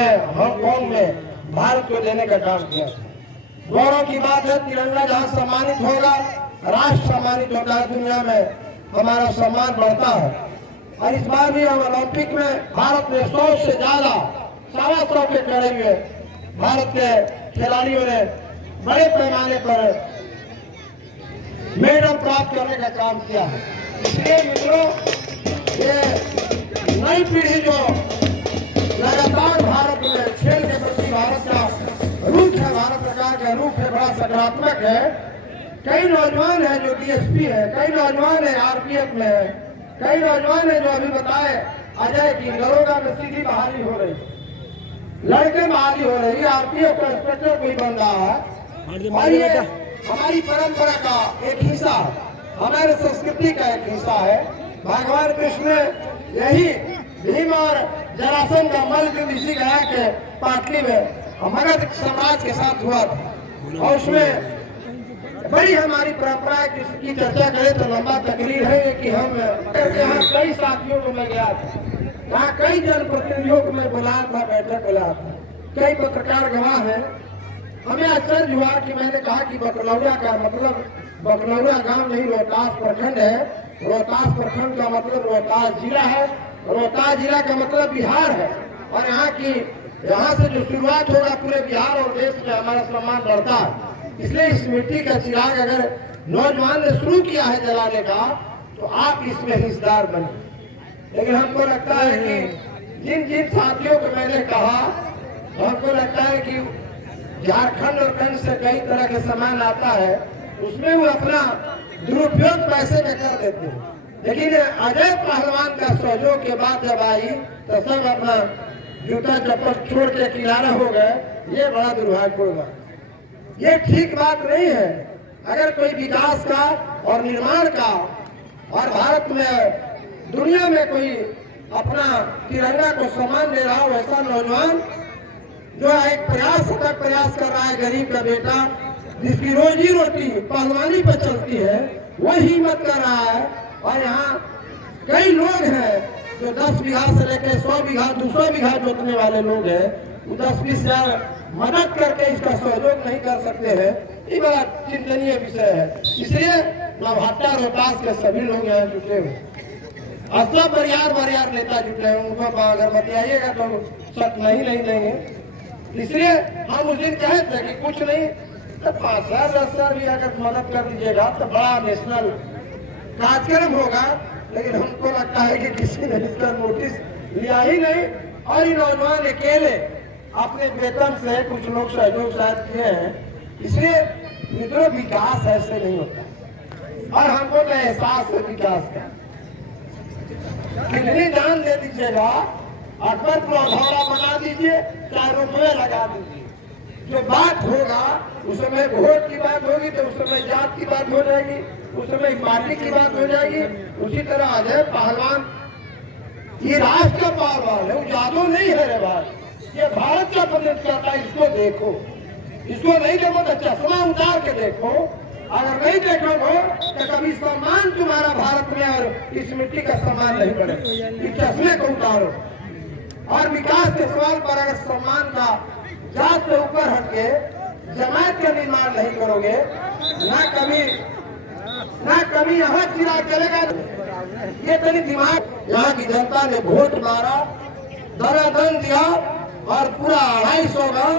Hong Kong में भारत को देने का काम किया। गौरव की बात है, तिरंगा जहाँ सम्मानित होगा, राष्ट्र सम्मानित होता है, दुनिया में हमारा सम्मान बढ़ता है। और इस बार भी हम ओलंपिक में भारत ने 100 से ज्यादा 125 के कड़े हुए भारत के खिलाड़ियों ने बड़े पैमाने पर मेडल प्राप्त करने का काम किया है। इसलिए मित्रों, ये नई पीढ़ी जो लगातार भारत में खेल के प्रति भारत का रूप है, भारत सरकार का रूप है, बड़ा सकारात्मक है। कई नौजवान है जो डीएसपी है, कई नौजवान है आरपीएफ में है, कई नौजवान है जो अभी बताए अजय की दरोगा में सीधी बहाली हो रही, लड़के बहाली हो रही, आरपीएफ का इंस्पेक्टर कोई बन रहा है। और ये हमारी परंपरा का एक हिस्सा, हमारे संस्कृति का एक हिस्सा है। भगवान कृष्ण यही भीम और जरासंध का मल जो ऋषि गया के पाटली में मगध समाज के साथ हुआ था, और उसमें बड़ी हमारी परंपरा की चर्चा करें तो लंबा तकरीर है कि हम यहाँ कई साथियों को मैं गया था, वहाँ कई जनप्रतिनिधियों को मैं बुलाया था, बैठक बुलाया था, कई पत्रकार गवाह हैं। हमें आश्चर्य हुआ कि मैंने कहा कि बकलौड़ा का मतलब बकलौड़ा गांव नहीं, रोहतास प्रखंड है। रोहतास प्रखंड का मतलब रोहतास जिला है, रोहतास जिला का मतलब बिहार है। और यहाँ से जो शुरुआत होगा पूरे बिहार और देश में हमारा सम्मान बढ़ता है। इसलिए इस मिट्टी का चिराग अगर नौजवान ने शुरू किया है जलाने का, तो आप इसमें हिस्सेदार बने। लेकिन हमको लगता है कि जिन जिन साथियों को मैंने कहा, हमको लगता है कि झारखंड और कहीं से कई तरह के सामान आता है, उसमें वो अपना दुरुपयोग पैसे में कर देते हैं। लेकिन अजय पहलवान का सहयोग के बाद जब आई तो सब अपना जूता चप्पल छोड़ के किनारा हो गए। ये बड़ा दुर्भाग्यपूर्ण बात, ये ठीक बात नहीं है। अगर कोई विकास का और निर्माण का और भारत में दुनिया में कोई अपना तिरंगा को सम्मान दे रहा हो, ऐसा नौजवान जो एक प्रयास कर रहा है, गरीब का बेटा जिसकी रोजी रोटी पहलवानी पर चलती है, वो हिम्मत कर रहा है। और यहाँ कई लोग हैं जो 10 बीघा से लेकर 100 बीघा 200 बीघा जोतने वाले लोग हैं, वो 10-20 हजार मदद करके इसका सहयोग नहीं कर सकते हैं। ये बड़ा चिंतनीय विषय है। इसलिए नवहट्टा रोहतास के सभी लोग यहाँ जुटे हुए, सब बरियार नेता जुटे हैं। उनको अगर बताइएगा तो सच नहीं लेंगे। इसलिए हम उस दिन कहे थे कि कुछ नहीं तो 5,000-10,000 भी अगर मदद कर दीजिएगा तो बड़ा नेशनल कार्यक्रम होगा। लेकिन हमको लगता है कि किसी ने इसका नोटिस लिया ही नहीं। और ये नौजवान अकेले अपने वेतन से कुछ लोग सहयोग शायद किए हैं। इसलिए मित्रों, विकास ऐसे नहीं होता। और हमको तो एहसास है विकास का। कितनी दान दे दीजिएगा, अकबरपुर अधौरा बना दीजिए, 4 रुपये लगा दीजिए, जो बात होगा उस समय वोट की बात होगी तो उस समय जात की बात हो जाएगी, उस समय पार्टी की बात हो जाएगी। उसी तरह अजय पहलवान ये राष्ट्र का पहलवान है, वो जादू नहीं है रे भाई, ये भारत का प्रतिनिधित्व करता है। इसको देखो, इसको नहीं देखो तो चश्मा उतार के देखो। अगर नहीं देखोगे तो कभी सम्मान तुम्हारा भारत में और इस मिट्टी का सम्मान नहीं बढ़ेगा। इस चश्मे को उतारो। और विकास के सवाल पर अगर सम्मान का जात से ऊपर हटके जमात का निर्माण नहीं करोगे, ना कभी यहाँ चिराग चलेगा। ये तेरी दिमाग, यहाँ की जनता ने वोट मारा, दरादन दिया और पूरा 250 गांव